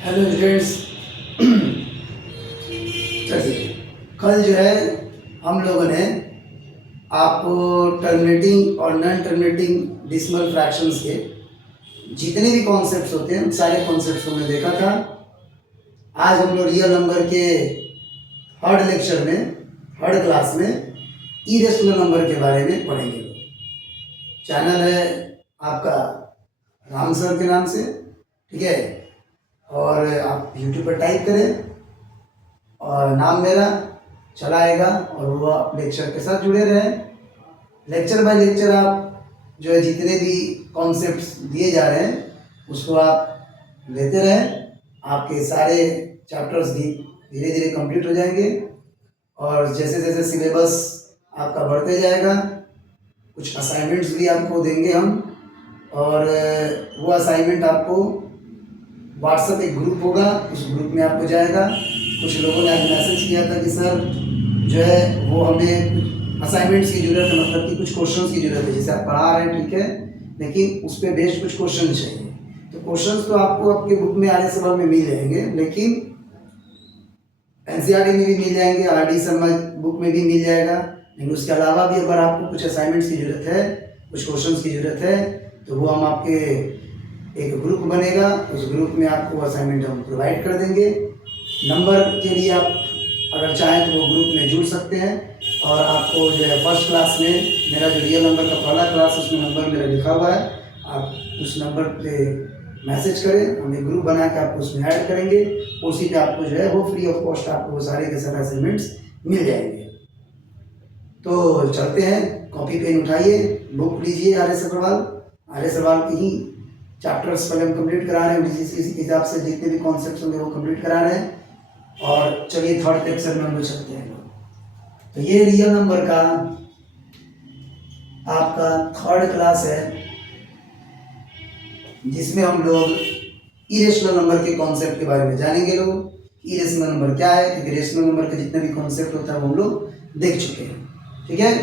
Hello students. चलिए, कल जो है हम लोगों ने आपको टर्मिनेटिंग और नॉन टर्मिनेटिंग डिसिमल फ्रैक्शंस के जितने भी कॉन्सेप्ट्स होते हैं सारे कॉन्सेप्ट्स को हमने देखा था। आज हम लोग रियल नंबर के थर्ड लेक्चर में, थर्ड क्लास में इरेशनल नंबर के बारे में पढ़ेंगे। चैनल है आपका राम सर के नाम से, ठीक है। और आप यूट्यूब पर टाइप करें और नाम मेरा चला आएगा और वो आप लेक्चर के साथ जुड़े रहें। लेक्चर बाय लेक्चर आप जो है जितने भी कॉन्सेप्ट्स दिए जा रहे हैं उसको आप लेते रहें। आपके सारे चैप्टर्स भी धीरे धीरे कंप्लीट हो जाएंगे और जैसे जैसे सिलेबस आपका बढ़ते जाएगा कुछ असाइनमेंट्स भी आपको देंगे हम, और वो असाइनमेंट आपको व्हाट्सएप एक ग्रुप होगा, उस ग्रुप में आपको जाएगा। कुछ लोगों ने आज मैसेज किया था कि सर जो है वो हमें असाइनमेंट्स की ज़रूरत है, मतलब कि कुछ क्वेश्चंस की ज़रूरत है। जैसे आप पढ़ा रहे हैं ठीक है, लेकिन उस पर बेस्ड कुछ क्वेश्चन चाहिए। तो क्वेश्चंस तो आपको आपके बुक में आने सवाल में मिल जाएंगे, लेकिन एनसीईआरटी में भी मिल जाएंगे, आरडी शर्मा बुक में भी मिल जाएगा। लेकिन उसके अलावा भी अगर आपको कुछ असाइनमेंट्स की ज़रूरत है, कुछ क्वेश्चन की ज़रूरत है, तो वो हम आपके एक ग्रुप बनेगा, उस ग्रुप में आपको असाइनमेंट हम प्रोवाइड कर देंगे। नंबर के लिए आप अगर चाहें तो वो ग्रुप में जुड़ सकते हैं। और आपको जो है फर्स्ट क्लास में मेरा जो रियल नंबर का पहला क्लास उसमें नंबर मेरा लिखा हुआ है, आप उस नंबर पे मैसेज करें, हम एक ग्रुप बना के आपको उसमें ऐड करेंगे। उसी पे आपको जो है वो फ्री ऑफ कॉस्ट आपको वो सारे के सारे असाइनमेंट्स मिल जाएंगे। तो चलते हैं, कॉपी पेन उठाइए, बुक लीजिए आर एस अग्रवाल की ही चैप्टर्स पहले हम कंप्लीट करा रहे हैं, इसी हिसाब से जितने भी कॉन्सेप्ट्स होंगे वो कंप्लीट करा रहे हैं। और चलिए थर्ड लेक्चर में हम लोग चलते हैं। तो ये रियल नंबर का आपका थर्ड क्लास है, जिसमें हम लोग इरेशनल नंबर के कॉन्सेप्ट के बारे में जानेंगे। लोग इरेशनल नंबर क्या है, क्योंकि रेशनल नंबर के जितने भी कॉन्सेप्ट होता है वो हम लोग देख चुके हैं, ठीक है।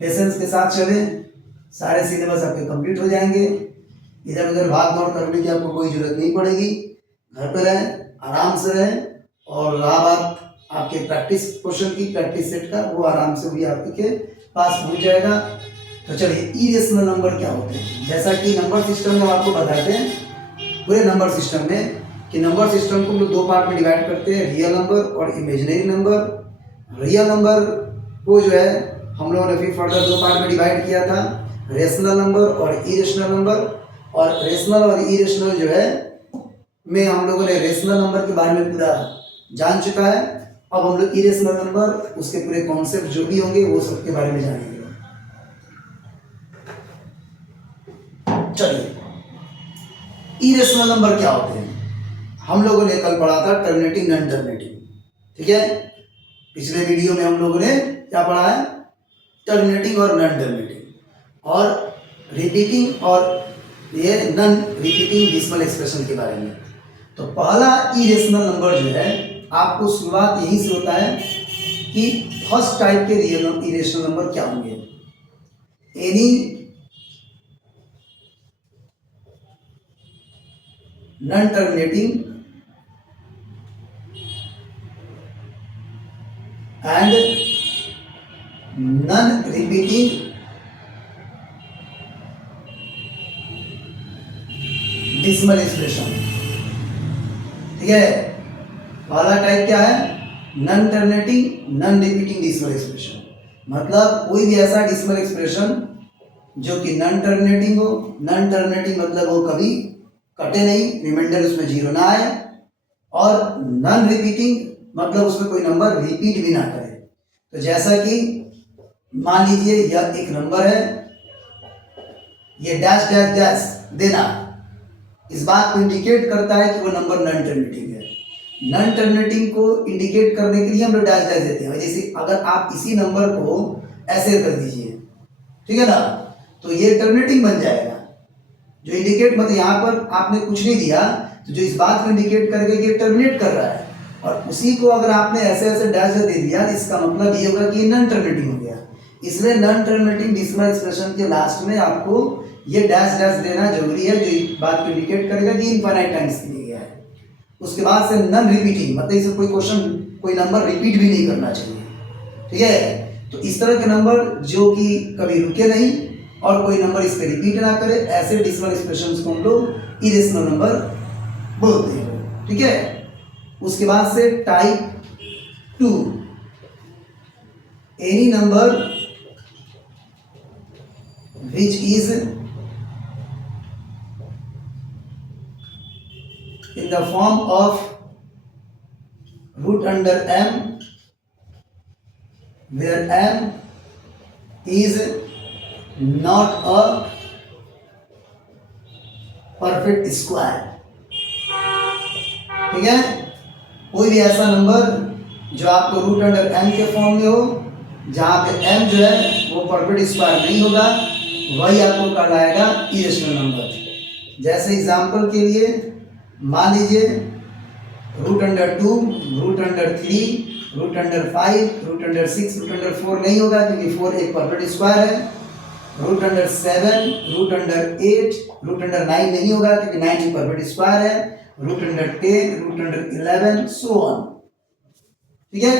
पेशेंस के साथ चले, सारे सिलेबस आपके कंप्लीट हो जाएंगे। इधर उधर भाग दौड़ करने की आपको कोई जरूरत नहीं पड़ेगी। घर पर रहें, आराम से रहें, और रहा बात आपके प्रैक्टिस क्वेश्चन की, प्रैक्टिस सेट का, वो आराम से भी आपके पास पहुंच जाएगा। तो चलिए, इरेशनल नंबर क्या होते हैं। जैसा कि नंबर सिस्टम में आपको बताते हैं, पूरे नंबर सिस्टम में कि नंबर सिस्टम को हम लोग दो पार्ट में डिवाइड करते हैं, रियल नंबर और इमेजिनरी नंबर। रियल नंबर को जो है हम लोगों ने फिर फर्दर दो पार्ट में डिवाइड किया था, रेशनल नंबर और इरेशनल नंबर। और रेशनल और इरेशनल जो है में हम लोगों ने रेशनल नंबर के बारे में पूरा जान चुका है। अब हम लोग इरेशनल नंबर, उसके पूरे कॉन्सेप्ट जो भी होंगे वो सब के बारे में जानेंगे। चलिए, इरेशनल नंबर क्या होते हैं। हम लोगों ने कल पढ़ा था टर्मिनेटिंग नॉन टर्मिनेटिंग, ठीक है। पिछले वीडियो में हम लोगों ने क्या पढ़ा है, टर्मिनेटिंग और नॉन टर्मिनेटिंग, और रिपीटिंग और ये नॉन रिपीटिंग डेसिमल एक्सप्रेशन के बारे में। तो पहला इरेशनल नंबर जो है आपको शुरुआत यहीं से होता है कि फर्स्ट टाइप के इरेशनल नंबर क्या होंगे। Any non terminating and non repeating decimal expression, ठीक है। पहला टाइप क्या है, non terminating non repeating decimal expression. मतलब कोई भी ऐसा डेसिमल एक्सप्रेशन जो कि नॉन टर्मिनेटिंग हो। नॉन टर्मिनेटिंग मतलब वो कभी कटे नहीं, रिमाइंडर उसमें जीरो ना आए। और नॉन रिपीटिंग मतलब उसमें कोई नंबर रिपीट भी ना करे। तो जैसा कि मान लीजिए यह एक नंबर है, ये डैश डैश डैश देना इस बात को इंडिकेट करता है कि वो नंबर नॉन टर्मिनेटिंग है। नॉन टर्मिनेटिंग को इंडिकेट करने के लिए हम लोग डैश डैश देते हैं। जैसे अगर आप इसी नंबर को ऐसे कर दीजिए, ठीक है ना, तो ये टर्मिनेटिंग बन जाएगा। जो इंडिकेट मतलब यहाँ पर आपने कुछ नहीं दिया, तो जो इस बात को इंडिकेट करके ये टर्मिनेट कर रहा है, और उसी को अगर आपने ऐसे ऐसे डैश दे दिया, इसका मतलब ये होगा कि ये नॉन टर्मिनेटिंग हो गया। इसलिए नॉन टर्मिनेटिंग डेसिमल एक्सप्रेशन के लास्ट में आपको ये डैश डैश देना जरूरी है, जो बात को इंडिकेट करेगा कि इनफाइनाइट टाइम्स दिया गया है। उसके बाद से नन रिपीटिंग, मतलब इसे कोई क्वेश्चन कोई नंबर रिपीट भी नहीं करना चाहिए, ठीक है। तो इस तरह के नंबर जो कि कभी रुके नहीं और कोई नंबर इस पर रिपीट ना करे, ऐसे डेसिमल एक्सप्रेशंस को हम लोग इरेशनल नंबर बोलते हैं, ठीक है। उसके बाद से type 2, any number which is in the form of root under m, where m is not a perfect square, ठीक है। कोई भी ऐसा नंबर जो आपको रूट अंडर m के फॉर्म में हो, जहां पे m जो है वो परफेक्ट स्क्वायर नहीं होगा, वही आपको कहलाएगा इरेशनल नंबर। जैसे एग्जांपल के लिए मान लीजिए root under 2, root under 3, root under 5, root under 6, root under 4 नहीं होगा क्योंकि 4 एक परफेक्ट स्क्वायर है। Root under 7, root under 8, root under 9 नहीं होगा क्योंकि 9 एक परफेक्ट स्क्वायर है। Root under 10, root under 11, so on, ठीक है।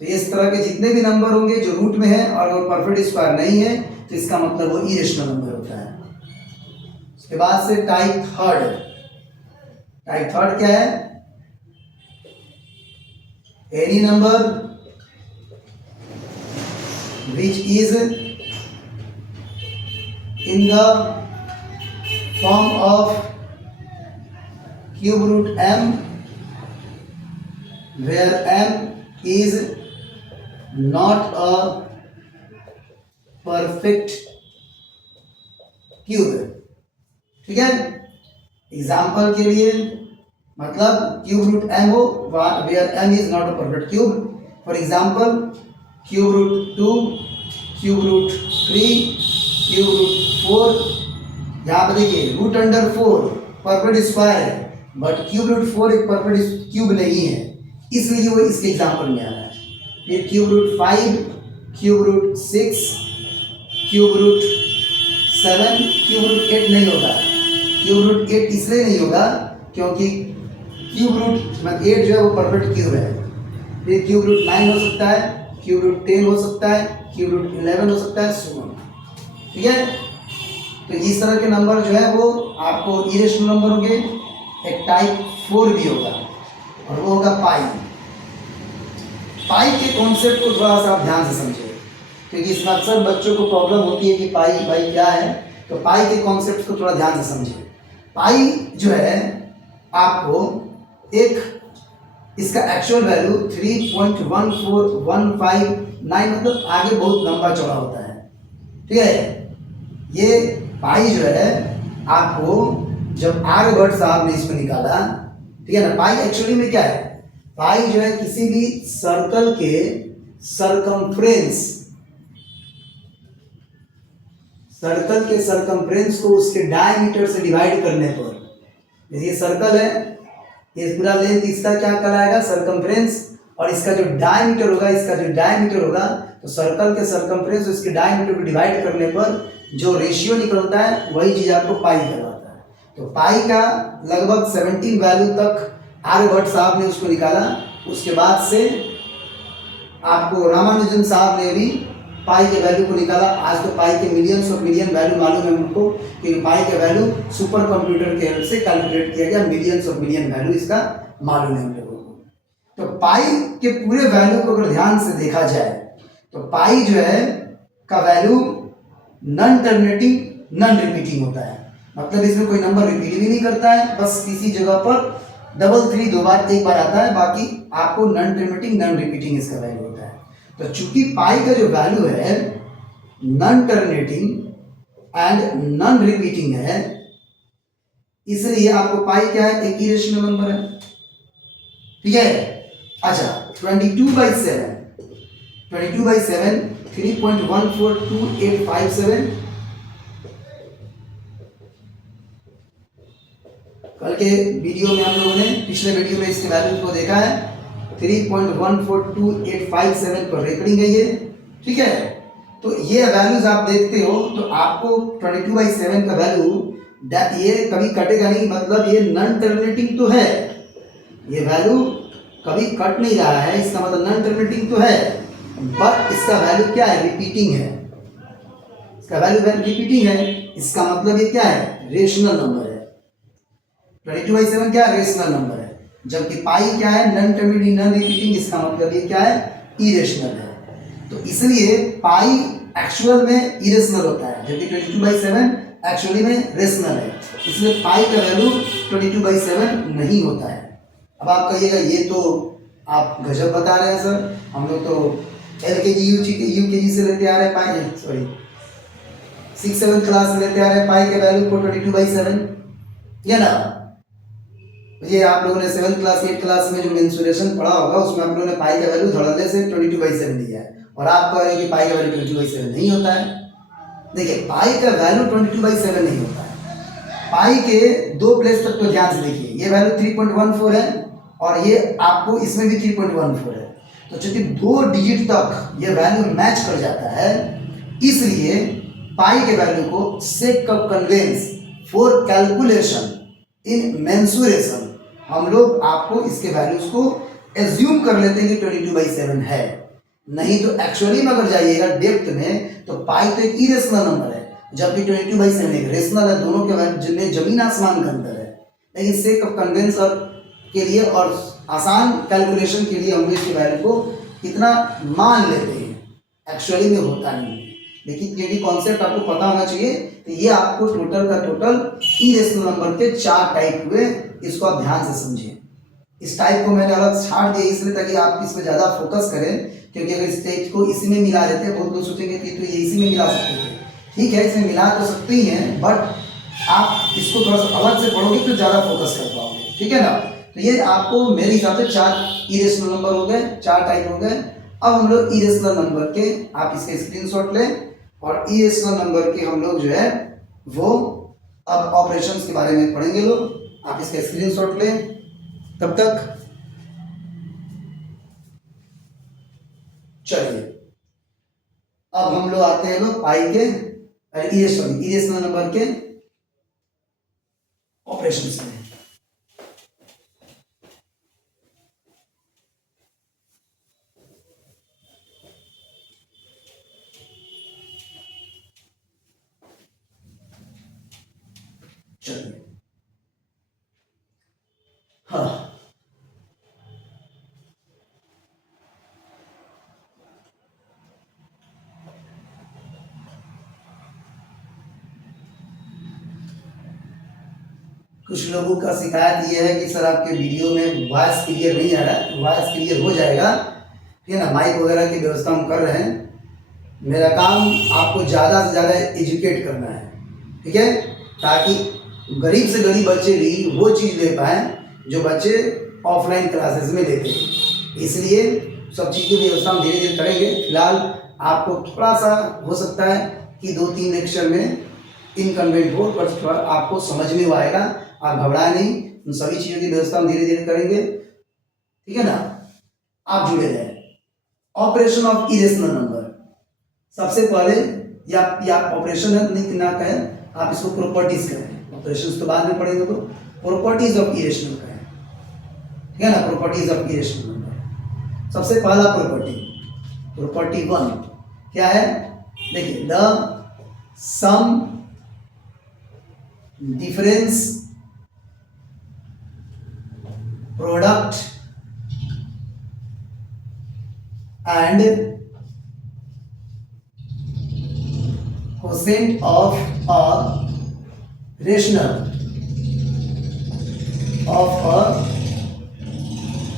तो इस तरह के जितने भी नंबर होंगे जो रूट में है और वो परफेक्ट स्क्वायर नहीं है, तो इसका मतलब वो इरेशनल नंबर होता है। उसके बाद से टाइप थर्ड, टाइप थर्ड क्या है? Any number which is in the form of cube root m, where m is not a perfect cube, ठीक है। एग्जाम्पल के लिए मतलब क्यूब रूट m हो where m is not a perfect cube, for example cube root 2, cube root 3, cube root 4। यहाँ पे देखिए root under 4 perfect square है, बट क्यूब रूट 4 एक परफेक्ट क्यूब नहीं है, इसलिए वो इसके एग्जाम्पल में आ रहा है। फिर cube root 5, cube root 6, cube root 7, cube root 8 नहीं होगा। क्यूब रूट 8 इसलिए नहीं होगा क्योंकि क्यूब रूट 8 जो है वो परफेक्ट क्यूब है। फिर क्यूब रूट 9 हो सकता है, क्यूब रूट 10 हो सकता है, क्यूब रूट 11 हो सकता है, सो ऑन, ठीक है। तो इस तरह के नंबर जो है वो आपको इरेशनल नंबर होंगे। एक टाइप 4 भी होगा और वो होगा पाई। पाई के कॉन्सेप्ट को थोड़ा सा आप ध्यान से समझिए, क्योंकि इसमें अक्सर बच्चों को प्रॉब्लम होती है कि पाई पाई क्या है। तो पाई के कॉन्सेप्ट को थोड़ा ध्यान से समझिए। पाई जो है आपको एक इसका एक्चुअल वैल्यू 3.14159, मतलब आगे बहुत लंबा चौड़ा होता है, ठीक है। ये पाई जो है आपको जब आर्यभट्ट साहब ने इसको निकाला, ठीक है ना। पाई एक्चुअली में क्या है? पाई जो है किसी भी सर्कल के सरकमफ्रेंस को उसके डायमीटर से डिवाइड करने पर, ये सर्कल है, ये पूरा लेंथ इसका क्या कहलाएगा? सरकमफ्रेंस। और इसका जो डायमीटर होगा, तो सर्कल के सरकमफ्रेंस इसके डायमीटर को डिवाइड करने पर जो रेशियो निकलता है वही चीज आपको पाई कहलाता है। तो पाई का लगभग 17 वैल्यू तक आर्यभट्ट साहब ने उसको निकाला। उसके बाद से आपको रामानुजन साहब ने भी पाई के वैल्यू को निकाला। आज तो पाई के मिलियंस ऑफ मिलियन वैल्यू मालूम है हमको कि पाई के वैल्यू सुपर कंप्यूटर के हेल्प से कैलकुलेट किया गया, मिलियंस ऑफ मिलियन वैल्यू इसका मालूम है हम लोगों को। तो पाई के पूरे वैल्यू को अगर ध्यान से देखा जाए तो पाई जो है का value non terminating non repeating होता है, मतलब इसमें कोई नंबर रिपीट भी नहीं करता है, बस किसी जगह पर डबल 3 दो बार एक बार आता है, बाकी आपको नॉन टर्मिनेटिंग नॉन रिपीटिंग इसका वैल्यू होता है। तो चूंकि पाई का जो वैल्यू है non terminating and non repeating है, इसलिए आपको पाई क्या है? एक इरेशनल नंबर है, ठीक है। अच्छा 22/7 3.142857। कल के वीडियो में हम लोगों ने पिछले वीडियो में इसके वैल्यू को देखा है, 3.142857 पर रेकरिंग है ये, ठीक है। तो ये वैल्यूज आप देखते हो तो आपको 22/7 का वैल्यू ये कभी कटेगा नहीं, मतलब ये नॉन टर्मिनेटिंग तो है ये वैल्यू कभी कट नहीं रहा है, इसका मतलब नॉन टर्मिनेटिंग तो है, बट इसका वैल्यू क्या है, रिपीटिंग है। इसका वैल्यू रिपीटिंग है, इसका मतलब ये क्या है, रेशनल नंबर है। 22/7 क्या है, रेशनल नंबर है। जबकि पाई क्या है, नॉन टर्मिनेटिंग नॉन रिपीटिंग, इसका मतलब ये क्या है, इरेशनल है। तो इसलिए पाई एक्चुअल में इरेशनल होता है, जबकि 22/7 एक्चुअली में रेशनल है। इसलिए पाई का वैल्यू 22/7 नहीं होता है। अब आप कहिएगा ये तो आप गजब बता रहे हैं सर, हम लोग तो LKG UKG से लेते आ रहे हैं पाई, सॉरी 6-7 क्लास से लेते आ रहे हैं पाई के वैल्यू को 22/7, ये ना। ये आप लोगों ने 7th क्लास 8th क्लास में जो मेंसुरेशन पढ़ा होगा उसमें आप लोगों ने पाई का वैल्यू धड़ल्ले से 22/7 लिया है, और आप कह रहे हैं कि पाई का वैल्यू 22/7 नहीं होता है। देखिए पाई का वैल्यू 22/7 नहीं होता है। पाई के दो प्लेस तक तो ध्यान से देखिए, ये वैल्यू 3.14 है और ये आपको इसमें भी 3.14 है। तो चूंकि 2 डिजिट तक ये वैल्यू मैच कर जाता है, इसलिए पाई के वैल्यू को sake of convenience for calculation in mensuration हम लोग आपको इसके वैल्यूज को एज्यूम कर लेते हैं कि 22/7 है। नहीं तो एक्चुअली में अगर जाइएगा डेप्थ में तो पाई तो एक इरेशनल नंबर है, जबकि 22/7 एक रेशनल है। दोनों के जिनमें जमीन आसमान का अंतर है। लेकिन सेक ऑफ कन्वेंस के लिए और आसान कैलकुलेशन के लिए हम लोग इसके वैल्यू को कितना मान लेते हैं, एक्चुअली में होता नहीं है। लेकिन क्योंकि कॉन्सेप्ट आपको पता होना चाहिए, तो ये आपको टोटल का टोटल इरेशनल नंबर के 4 टाइप हुए, इसको आप ध्यान से समझिए। इस टाइप को मैंने अलग छाट दिया इसलिए ताकि आप इस पर ज़्यादा फोकस करें, क्योंकि अगर इस टाइप को इसी में मिला देते हैं, बहुत लोग सोचेंगे कि तो ये इसी में मिला सकते थे। ठीक है, इसमें मिला तो सकते ही हैं, बट आप इसको थोड़ा सा अलग से पढ़ोगे तो ज़्यादा फोकस कर पाओगे। ठीक है ना। तो ये आपको मेरे हिसाब से 4 इरेशनल नंबर हो गए, 4 टाइप हो गए। अब हम लोग इरेशनल नंबर के, आप इसके स्क्रीनशॉट लें, और इरेशनल नंबर के हम लोग जो है वो अब ऑपरेशंस के बारे में पढ़ेंगे लोग। आप इसका स्क्रीनशॉट लें तब तक। चलिए अब हम लोग आते हैं लोग पाई के इरेशनल नंबर के ऑपरेशंस में। चलिए हाँ, कुछ लोगों का शिकायत ये है कि सर आपके वीडियो में वॉइस क्लियर नहीं आ रहा है। वॉइस क्लियर हो जाएगा, ठीक है ना। माइक वगैरह की व्यवस्था हम कर रहे हैं। मेरा काम आपको ज़्यादा से ज़्यादा एजुकेट करना है, ठीक है, ताकि गरीब से गरीब बच्चे भी वो चीज़ ले पाएँ जो बच्चे ऑफलाइन क्लासेस में लेते हैं। इसलिए सब चीज़ की व्यवस्था हम धीरे धीरे करेंगे। फिलहाल आपको थोड़ा सा हो सकता है कि 2-3 लेक्चर में इनकन्वीनियंट हो, पर थोड़ा आपको समझ में आएगा। आप घबराए नहीं, उन सभी चीज़ों की व्यवस्था हम धीरे धीरे करेंगे, ठीक है ना। आप जुड़े रहें। ऑपरेशन ऑफ इरेशनल नंबर, सबसे पहले या ऑपरेशन नहीं ना कहें, आप इसको प्रॉपर्टीज कहें। ऑपरेशंस तो बाद में पढ़ेंगे, तो प्रॉपर्टीज ऑफ इरेशनल कहें, ठीक है ना। प्रॉपर्टीज ऑफ इरेशनल नंबर, सबसे पहला प्रॉपर्टी 1 क्या है, देखिए, the sum difference product and quotient of a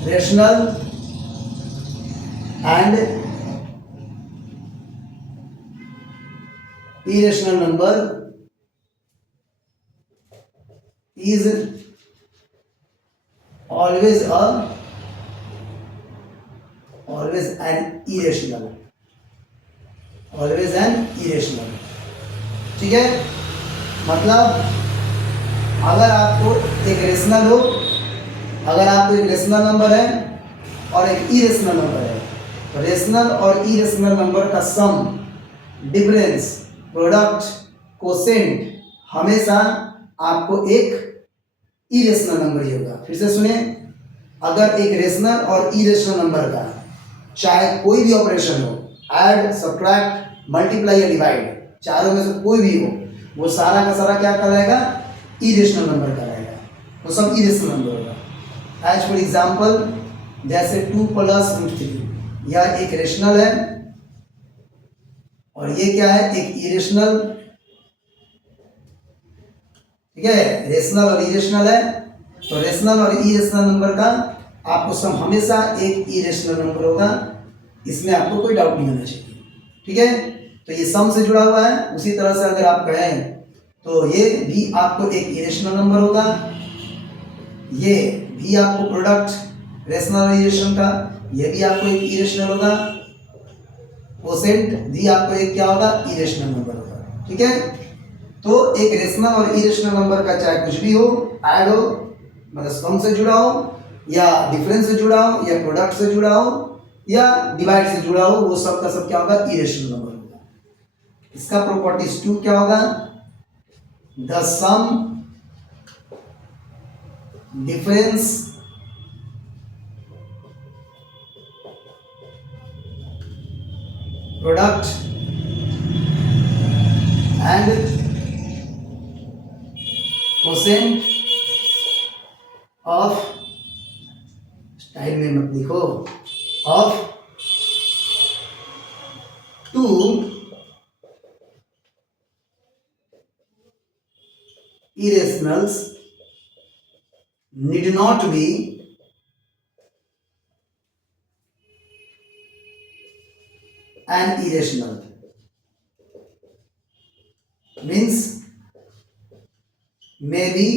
rational and irrational number is always an irrational, ठीक है। मतलब अगर आपको एक रेशनल हो, अगर आपको एक रेशनल नंबर है और एक इरेशनल नंबर है, तो रेशनल और इरेशनल नंबर का सम, डिफरेंस, प्रोडक्ट, कोसेंट हमेशा आपको एक इरेशनल नंबर ही होगा। फिर से सुने, अगर एक रेशनल और इरेशनल नंबर का चाहे कोई भी ऑपरेशन हो, ऐड, सब्ट्रैक्ट, मल्टीप्लाई या डिवाइड, चारों में से कोई भी हो, वो सारा का सारा क्या कहलाएगा? इरेशनल नंबर कहलाएगा। वो सब इरेशनल नंबर होगा। एज फॉर एग्जाम्पल जैसे 2 + √3, यह एक रेशनल है और ये क्या है? एक इरेशनल। ठीक है, रेशनल और इरेशनल है, तो रेशनल और इरेशनल नंबर का आपको सम हमेशा एक इरेशनल नंबर होगा, इसमें आपको कोई डाउट नहीं होना चाहिए। ठीक है, तो ये सम से जुड़ा हुआ है। उसी तरह से अगर आप कहें तो ये भी आपको एक इरेशनल नंबर होगा, ये भी आपको प्रोडक्ट रेशनल और इरेशनल का, ये भी आपको एक इरेशनल होगा, कोसेंट भी आपको एक क्या होगा? इरेशनल नंबर होगा। ठीक है, तो एक रेशनल और इरेशनल नंबर का चाहे कुछ भी हो, ऐड हो, मतलब सम से जुड़ा हो या डिफरेंस से जुड़ा हो या प्रोडक्ट से जुड़ा हो या डिवाइड से जुड़ा हो, वो सब का सब क्या होगा? इरेशनल नंबर होगा। इसका प्रॉपर्टीज 2 क्या होगा? The sum difference product and quotient of, style में मत लिखो, of 2 irrationals need not be an irrational, means may be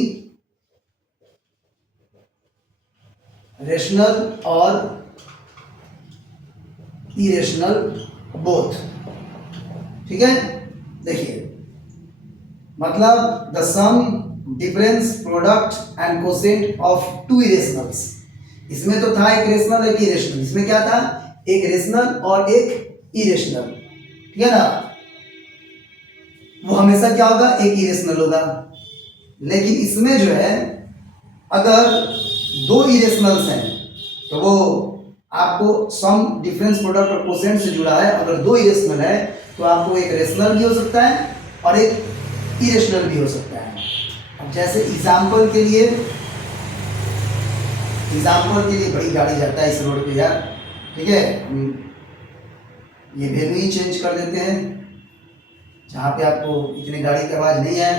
rational or irrational both। ठीक है, देखिए मतलब the sum difference product and quotient of 2 irrationals, इसमें तो था एक रेशनल एक इरेशनल, इसमें क्या था? एक रेशनल और एक इरेशनल। ठीक है ना, वो हमेशा क्या होगा? एक इरेशनल होगा। लेकिन इसमें जो है अगर 2 इरेशनल्स हैं तो वो आपको सम डिफरेंस प्रोडक्ट और कोसेंट से जुड़ा है। अगर 2 इरेशनल है तो आपको एक रेशनल भी हो सकता है और एक इरेशनल भी हो सकता है। अब जैसे एग्जाम्पल के लिए बड़ी गाड़ी जाता है इस रोड पे यार, ठीक है, ये वैल्यू ही चेंज कर देते हैं जहाँ पे आपको इतनी गाड़ी की आवाज़ नहीं है,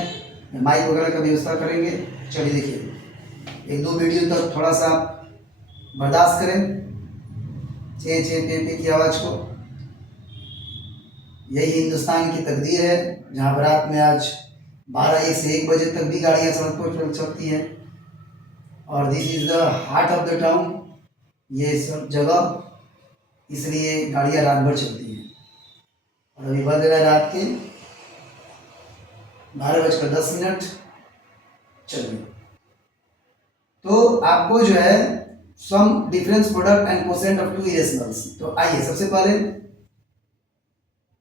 माइक वगैरह का व्यवस्था करेंगे। चलिए देखिए 1-2 वीडियो तक थोड़ा सा बर्दाश्त करें चे चे पे की आवाज़ को। यही हिंदुस्तान की तकदीर है जहाँ पर रात में आज 12 से 1 बजे तक भी गाड़ियाँ सड़कों पर चलती हैं। और this is the heart of the town, ये सब जगह इसलिए गाड़ियाँ रात भर चलती हैं। और अभी बज रहा है रात के 12:10। चलिए, तो आपको जो है sum difference product and quotient of 2 irrationals, तो आइए सबसे पहले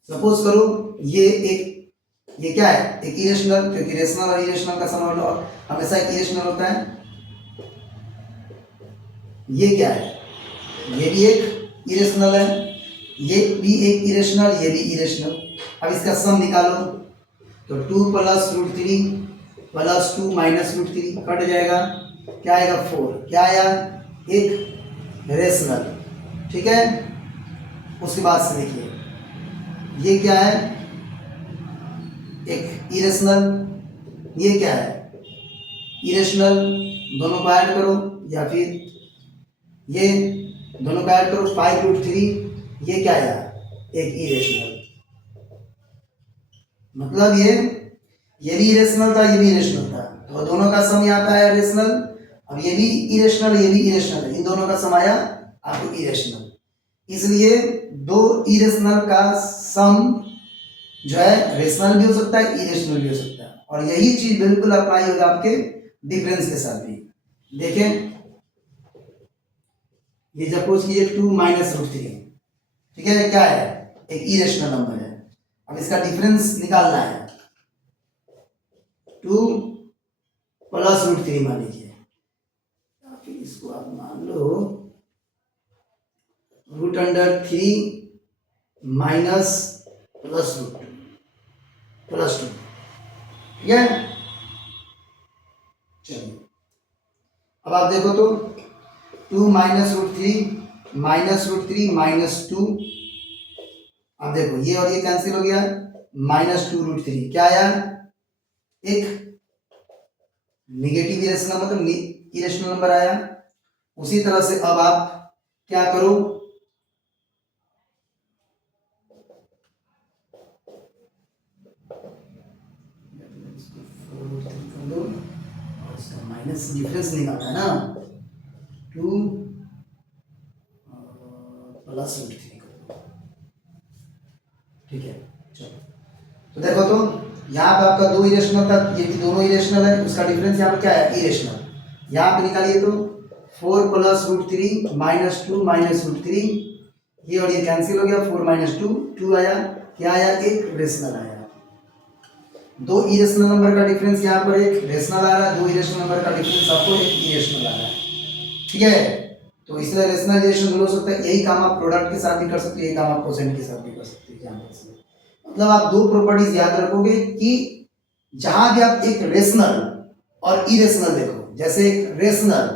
सपोज करो ये क्या है? एक इरेशनल, क्योंकि रेशनल और इरेशनल का सम हमेशा एक इरेशनल होता है। ये क्या है? ये भी एक इरेशनल है, ये भी एक इरेशनल, ये भी इरेशनल। अब इसका सम निकालो तो 2 + √3 + 2 - √3 कट जाएगा, क्या आएगा? 4। क्या आया? एक रेशनल। ठीक है, उसके बाद से देखिए ये क्या है? एक इरेशनल। ये क्या है? इरेशनल। दोनों को ऐड करो या फिर ये दोनों को ऐड करो 5√3, ये क्या आया? एक इरेशनल। मतलब ये भी इरेशनल था, ये भी इरेशनल था, तो दोनों का सम यहाँ पे आया रेशनल। अब ये भी इरेशनल, ये भी इरेशनल है, इन दोनों का सम आया आपको इरेशनल। इसलिए 2 इरेशनल का सम जो है रेशनल भी हो सकता है, इरेशनल भी हो सकता है। और यही चीज बिल्कुल अप्लाई होगा आपके डिफरेंस के साथ भी। देखें, ये सपोज कीजिए 2 - √3, ठीक है, क्या है? एक इरेशनल नंबर है। अब इसका डिफरेंस निकालना है, 2 + √3 मान लीजिए, या फिर इसको आप मान लो √3 माइनस प्लस 2 ठीक है। चलिए अब आप देखो तो 2 माइनस √3 माइनस 2, अब देखो ये और ये कैंसिल हो गया, -2 √3 क्या आया, एक निगेटिव इरेशनल मतलब इरेशनल नंबर आया। उसी तरह से अब आप क्या करो, और इसका माइनस डिफरेंस निकालना है ना, 2 प्लस √3 ठीक है। चलो तो देखो तो यहाँ पे आपका 2 इरेशनल था, ये भी दोनों इरेशनल है, उसका डिफरेंस यहाँ पे क्या है, इरेशनल। यहाँ पे निकालिए तो 4 प्लस √3 माइनस 2 माइनस √3, ये और ये कैंसिल हो गया, 4 माइनस 2 आया, क्या आया, एक रेशनल आया। 2 इरेशनल नंबर का डिफरेंस यहाँ पर एक रेशनल आ रहा है, 2 इरेशनल नंबर का डिफरेंस आपको एक इरेशनल आ रहा है, ठीक है। तो इसलिए रेशनलाइजेशन हो सकता है, यही काम आप प्रोडक्ट के साथ भी कर सकते हो, यही काम आप कोसेंट के साथ भी कर सकते हो। मतलब आप 2 प्रॉपर्टीज याद रखोगे कि जहां भी आप एक रेशनल और इरेशनल देखो, जैसे एक रेशनल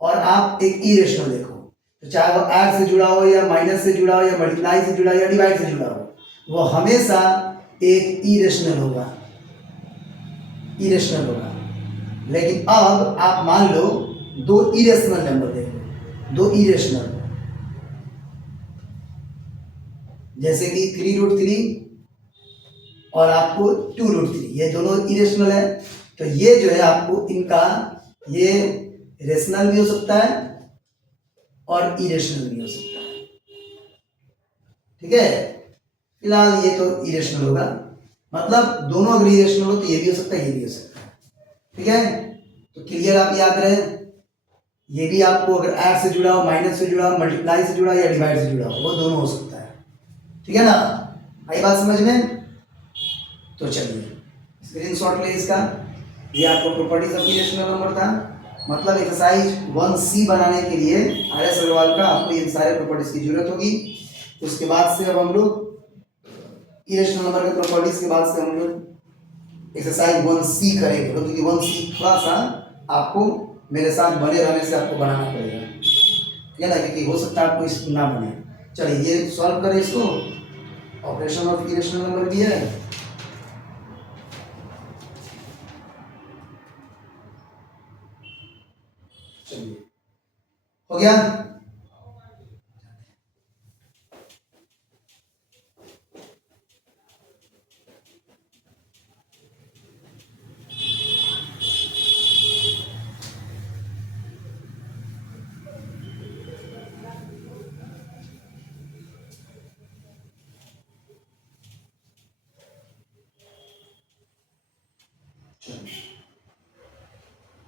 और आप एक इरेशनल देखो, तो चाहे वो ऐड से जुड़ा हो या माइनस से जुड़ा हो या मल्टीप्लाई से जुड़ा हो या डिवाइड से जुड़ा हो, वो हमेशा एक इरेशनल होगा, इरेशनल होगा। लेकिन अब आप मान लो 2 इरेशनल नंबर देखो, 2 इरेशनल, जैसे कि 3 √3 और आपको 2 √3, ये दोनों इरेशनल है। तो ये जो है आपको इनका ये रेशनल भी हो सकता है और इरेशनल भी हो सकता है, ठीक है। फिलहाल ये तो इरेशनल होगा, मतलब दोनों अगर इरेशनल हो तो ये भी हो सकता है, ये भी हो सकता है, ठीक है। तो क्लियर आप याद रहे, ये भी आपको अगर ऐड से जुड़ा हो, माइनस से जुड़ा हो, मल्टीप्लाई से जुड़ा हो या डिवाइड से जुड़ा हो, वो दोनों हो सकता है, ठीक है ना। आई बात समझ में? तो चलिए स्क्रीनशॉट ले इसका, ये आपको प्रॉपर्टीज ऑफ इरेशनल नंबर था। मतलब एक्सरसाइज 1C बनाने के लिए RS अग्रवाल का आपको ये सारे प्रॉपर्टीज की जरूरत होगी। उसके बाद से अब हम लोग इरेशनल नंबर के प्रॉपर्टीज के बाद से हम लोग एक्सरसाइज 1C करेंगे, क्योंकि 1C थोड़ा सा आपको मेरे साथ बने रहने से आपको बनाना पड़ेगा, ठीक है ना, क्योंकि हो सकता है आपको इस ना बने। चलिए ये सॉल्व करें इसको, ऑपरेशन ऑफ इरेशनल नंबर भी है। चलिए हो गया।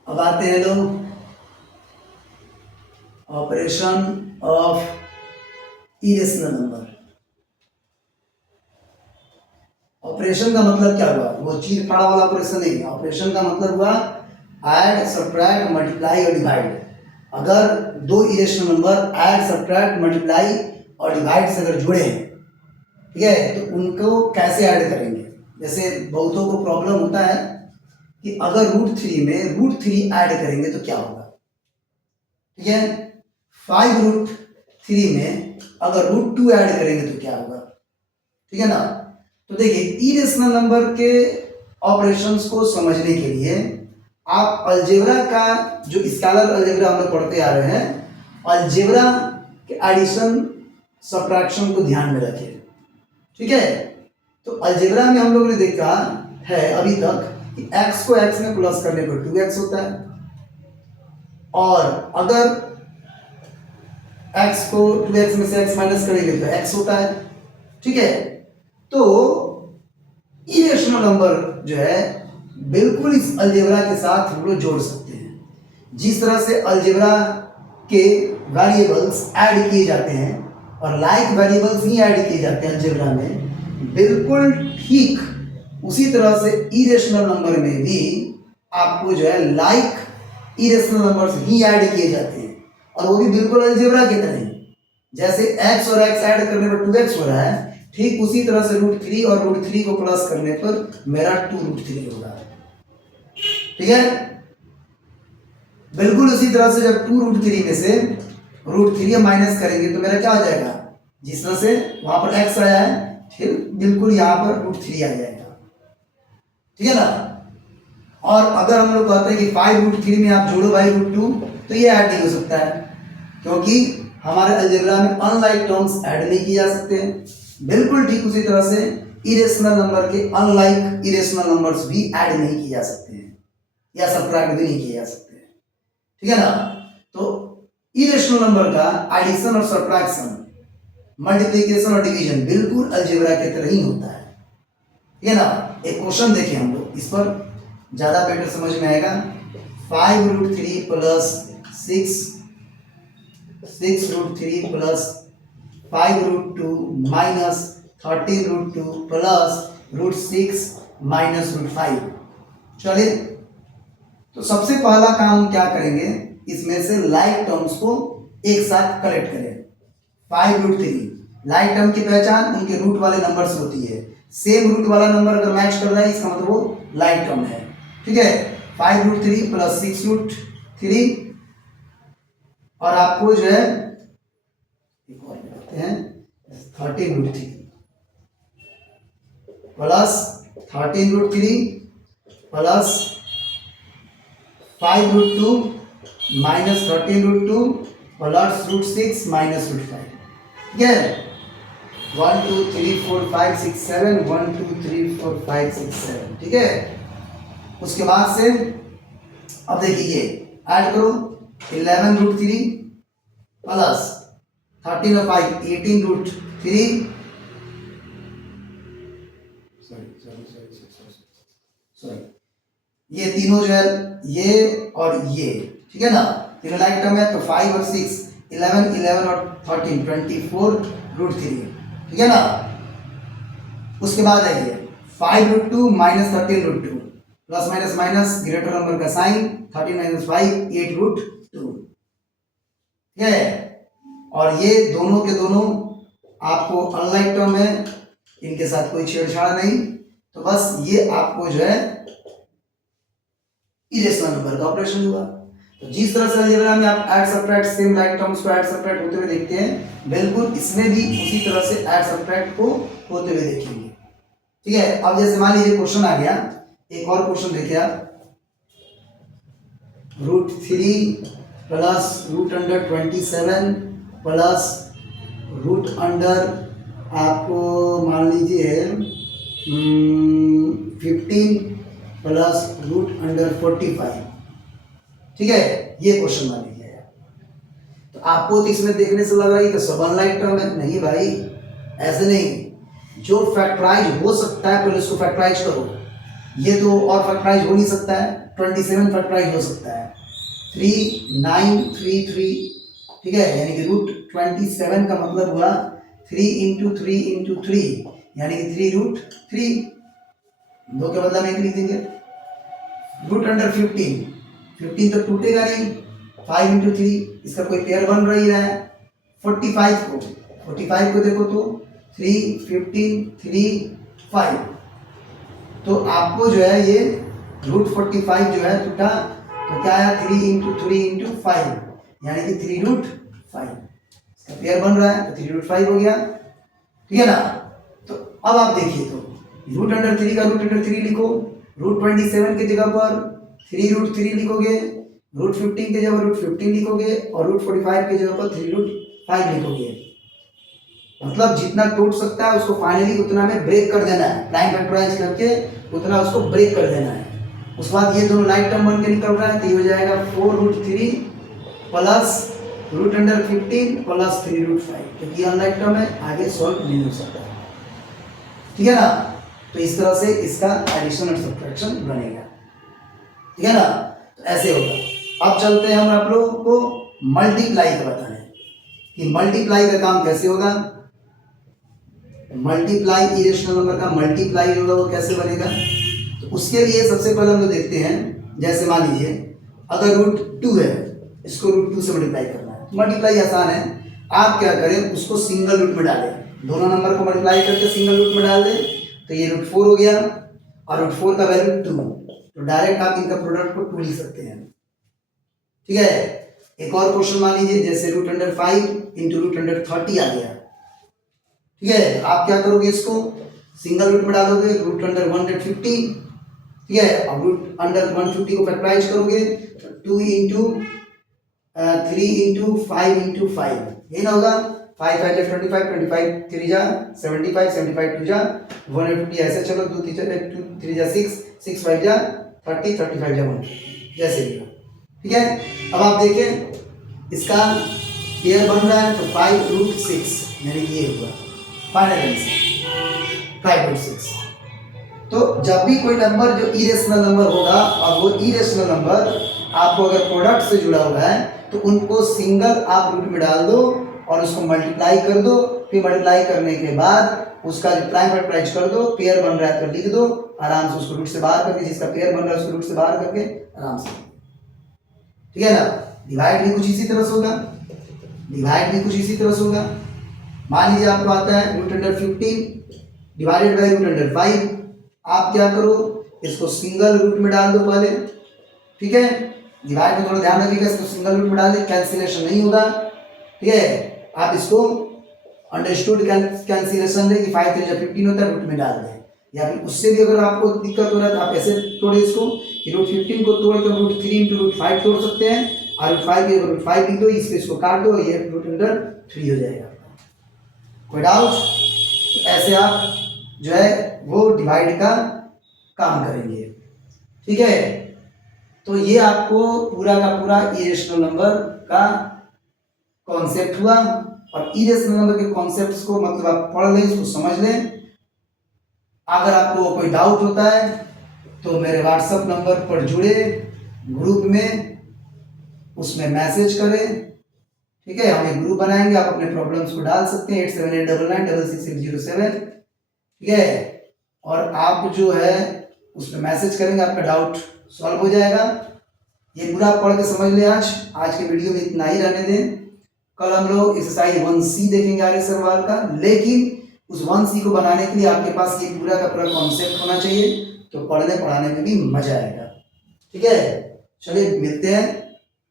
अब आते हैं लोग operation of irrational number. Operation का मतलब क्या हुआ, वो चीर फाड़ा वाला ऑपरेशन नहीं है। ऑपरेशन का मतलब हुआ ऐड, सब्ट्रैक्ट, मल्टीप्लाई और डिवाइड। अगर 2 irrational number add, subtract, multiply और डिवाइड से अगर जुड़े हैं, ठीक है, तो उनको कैसे ऐड करेंगे। जैसे बहुतों को प्रॉब्लम होता है कि अगर √3 में √3 ऐड करेंगे तो क्या होगा, ठीक है। 5 √3 में अगर √2 ऐड करेंगे तो क्या होगा, ठीक है ना। तो देखिए इरेशनल नंबर के ऑपरेशंस को समझने के लिए आप अलजेब्रा का जो स्केलर अलजेब्रा हम लोग पढ़ते आ रहे हैं, अलजेब्रा के एडिशन सब्ट्रैक्शन को ध्यान में रखिए, ठीक है। तो अलजेब्रा में हम लोगों ने देखा है अभी तक कि x को x में प्लस करने पर 2x होता है, और अगर x को 2x में से x माइनस करेंगे तो x होता है, ठीक है। तो इरेशनल नंबर जो है बिल्कुल इस अलजेब्रा के साथ हम लोग जोड़ सकते हैं। जिस तरह से अलजेब्रा के वेरिएबल्स ऐड किए जाते हैं और लाइक वेरिएबल्स ही ऐड किए जाते हैं अलजेब्रा में, बिल्कुल ठीक उसी तरह से इरेशनल नंबर में भी आपको जो है लाइक इरेशनल नंबर्स ही ऐड किए जाते हैं, और वो भी बिल्कुल अलजेब्रा की तरह ही, जैसे x और x ऐड करने पर 2x हो रहा है, ठीक उसी तरह से √3 और √3 को प्लस करने पर मेरा 2√3 होगा। ठीक है, बिल्कुल उसी तरह से जब 2√3 में से √3 माइनस करेंगे तो मेरा क्या आ जाएगा, जिस तरह से वहां पर x आया है फिर बिल्कुल यहाँ पर √3 आ जाएगा। ठीक है ना। और अगर हम लोग कहते हैं कि 5√3 में आप जोड़ो बाई √2 तो ये ऐड नहीं हो सकता है, क्योंकि हमारे अलजेब्रा में अनलाइक टर्म्स ऐड नहीं किए जा सकते हैं। बिल्कुल ठीक उसी तरह से इरेशनल नंबर के अनलाइक इरेशनल नंबर्स भी ऐड नहीं किए जा सकते हैं या सब्ट्रैक्ट भी नहीं किए जा सकते हैं। ठीक है ना। तो इरेशनल नंबर का एडिशन और सब्ट्रैक्शन, मल्टीप्लिकेशन और डिवीजन बिल्कुल अलजेब्रा के तरह ही होता है। ठीक है ना। एक क्वेश्चन देखिए हम लोग, इस पर ज्यादा बेटर समझ में आएगा। 5√3 plus 6√3 plus 5√2 minus 13√2 plus √6 minus √5। चलिए, तो सबसे पहला काम हम क्या करेंगे, इसमें से लाइक टर्म्स को एक साथ कलेक्ट करें। 5√3 लाइक टर्म की पहचान उनके रूट वाले नंबर से होती है। सेम रूट वाला नंबर अगर मैच कर रहा है इसका मतलब वो लाइक टर्म है। ठीक है, 5√3 प्लस 6√3 और आपको जो है एक और लगाते हैं 13√3 plus 13√3 plus 5√2 minus 13√2 plus √6 minus √5। ठीक है, 1 2 3 4 5 6 7 1 2 3 4 5 6 7। ठीक है, उसके बाद से अब देखिए ऐड करो 11√3 प्लस 13 और 5 18√3 सॉरी ये तीनों जो है ये और ये। ठीक है ना, तीनों लाइक टर्म है तो 5 और 6 11 11 और 13 24√3। ठीक है ना। उसके बाद है ये 5√2 minus 13√2 plus minus minus greater number का साइन 13 माइनस 5 8√2। ठीक है, और ये दोनों के दोनों आपको अनलाइक टर्म है, इनके साथ कोई छेड़छाड़ नहीं, तो बस ये आपको जो है इरेशनल नंबर का ऑपरेशन हुआ। तो जिस तरह से अलजेब्रा में आप add subtract same like terms को ऐड सब्ट्रैक्ट होते हुए देखते हैं, बिल्कुल इसमें भी उसी तरह से ऐड सब्ट्रैक्ट को होते हुए देखेंगे। ठीक है, अब जैसे मान लीजिए क्वेश्चन आ गया, एक और क्वेश्चन देखिए आप, √3 प्लस √27 प्लस √ आपको मान लीजिए 15 प्लस √45। ठीक है, ये क्वेश्चन मान लीजिए। तो आपको तो इसमें देखने से लग रहा है तो सब अनलाइक टर्म है। नहीं भाई, ऐसे नहीं। जो फैक्टराइज हो सकता है पहले उसको फैक्टराइज करो। ये तो और फैक्टराइज हो नहीं सकता है। 27 फैक्टराइज हो सकता है, 3933। ठीक है, यानी कि √27 का मतलब हुआ 3 × 3 × 3 यानी कि 3√3। 2 के बदला में 1 लिख देंगे। √15 तो टूटेगा नहीं। 5 × 3 इसका कोई पेयर बन रही है। 45 को देखो तो 3 15 3 5, तो आपको जो है ये √45 जो है टूटा तो क्या आया 3 × 3 × 5 यानी कि 3√5 इसका पेयर बन रहा है तो 3√5 हो गया। ठीक है ना। तो अब आप देखिए तो √3 का √3 लिखो, √27 की जगह पर 3√3 लिखोगे, √15 की जगह √15 लिखोगे और √45 की जगह पर 3√5 लिखोगे। मतलब जितना टूट सकता है उसको फाइनली उतना में ब्रेक कर देना है, प्राइम फैक्टराइज करके उतना उसको ब्रेक कर देना है। उसके बाद ये दोनों लाइक टर्म बन के निकल रहा है तो ये हो जाएगा 4√3 प्लस √15 प्लस 3√5, क्योंकि अनलाइक टर्म है, आगे सॉल्व नहीं हो सकता। ठीक है ना। तो इस तरह से इसका एडिशन और सब्ट्रैक्शन बनेगा। ठीक है ना। तो ऐसे होगा। अब चलते हैं हम आप लोगों को मल्टीप्लाई का बताने कि मल्टीप्लाई का काम कैसे होगा। मल्टीप्लाई इरेशनल नंबर का मल्टीप्लाई होगा वो कैसे बनेगा। तो उसके लिए सबसे पहले हम लोग देखते हैं, जैसे मान लीजिए अगर √2 है, इसको √2 से मल्टीप्लाई करना है। मल्टीप्लाई आसान है। आप क्या करें, उसको सिंगल रूट में डालें, दोनों नंबर को मल्टीप्लाई करके सिंगल रूट में डाल दें, तो ये √4 हो गया और √4 का वैल्यू 2, तो डायरेक्ट आप इनका प्रोडक्ट को 2 लिख सकते हैं। ठीक है, एक और क्वेश्चन मान लीजिए, जैसे √5 इंटू √30 आ गया। ठीक है, आप क्या करोगे, इसको सिंगल रूट में डालोगे, √150। ठीक है, अब √150 को फैक्टराइज करोगे तो 2 इंटू 3 इंटू 5 इंटू 5, यही ना होगा। 5 5 जा 25, 25 3 जा 75, 75 2 जा 150, ऐसे चलो 2 3 जा 6, 6 5 जा 30, 35 जा 1, जैसे भी। ठीक है, अब आप देखें इसका पेयर बन रहा है, तो 5√6 यानी कि ये हुआ फाइनल आंसर 5√6। तो जब भी कोई नंबर जो इरेशनल नंबर होगा, और वो इरेशनल नंबर आपको अगर प्रोडक्ट से जुड़ा हुआ है, तो उनको सिंगल आप रूट में डाल दो और उसको मल्टीप्लाई कर दो, फिर मल्टीप्लाई करने के बाद उसका जो प्राइम फैक्टराइज कर दो, पेयर बन रहा है तो लिख दो आराम से, उसको रूट से बाहर करके, जिसका पेयर बन रहा है उसको रूट से बाहर करके आराम से। ठीक है ना, डिवाइड भी कुछ इसी तरह से होगा, डिवाइड भी कुछ इसी तरह से होगा। मान लीजिए आपको आता है √15 डिवाइडेड बाई √5, आप क्या करो, इसको सिंगल रूट में डाल दो पहले। ठीक है, डिवाइड में थोड़ा ध्यान रखिएगा, इसको सिंगल रूट में डाल दे, कैंसिलेशन नहीं होगा। ठीक है, आप इसको अंडरस्टूड कैंसिलेशन दे कि 5 3 जा 15 होता है, रूट में डाल दें। या फिर उससे भी अगर आपको दिक्कत हो रहा है तो आप ऐसे तोड़े इसको कि √15 को तोड़ के √3 इंटू √5 तोड़ सकते हैं, और √5 के √5 लिख दो, इसको काट दो, ये √3 हो जाएगा। कोई डाउट? तो ऐसे आप जो है वो डिवाइड का काम करेंगे। ठीक है, तो ये आपको पूरा का पूरा इरेशनल नंबर का कॉन्सेप्ट हुआ, और इरेशनल नंबर के कॉन्सेप्ट्स को मतलब आप पढ़ लें, इसको समझ लें। अगर आपको कोई डाउट होता है तो मेरे व्हाट्सएप नंबर पर जुड़े, ग्रुप में उसमें मैसेज करें। ठीक है, हम एक ग्रुप बनाएंगे, आप अपने प्रॉब्लम्स को डाल सकते हैं 8789966607। ठीक है, और आप जो है उसमें मैसेज करेंगे, आपका डाउट सॉल्व हो जाएगा। ये पूरा पढ़ के समझ लें। आज के वीडियो में इतना ही रहने दें। कल हम लोग एक्सरसाइज 1C देखेंगे आर्य सवाल का, लेकिन उस 1C को बनाने के लिए आपके पास ये पूरा का पूरा कॉन्सेप्ट होना चाहिए, तो पढ़ने पढ़ाने में भी मजा आएगा। ठीक है, चलिए मिलते हैं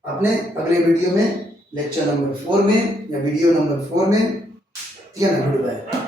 अपने अगले वीडियो में, लेक्चर नंबर 4 में या वीडियो नंबर 4 में। ठीक है ना, गुड बाय।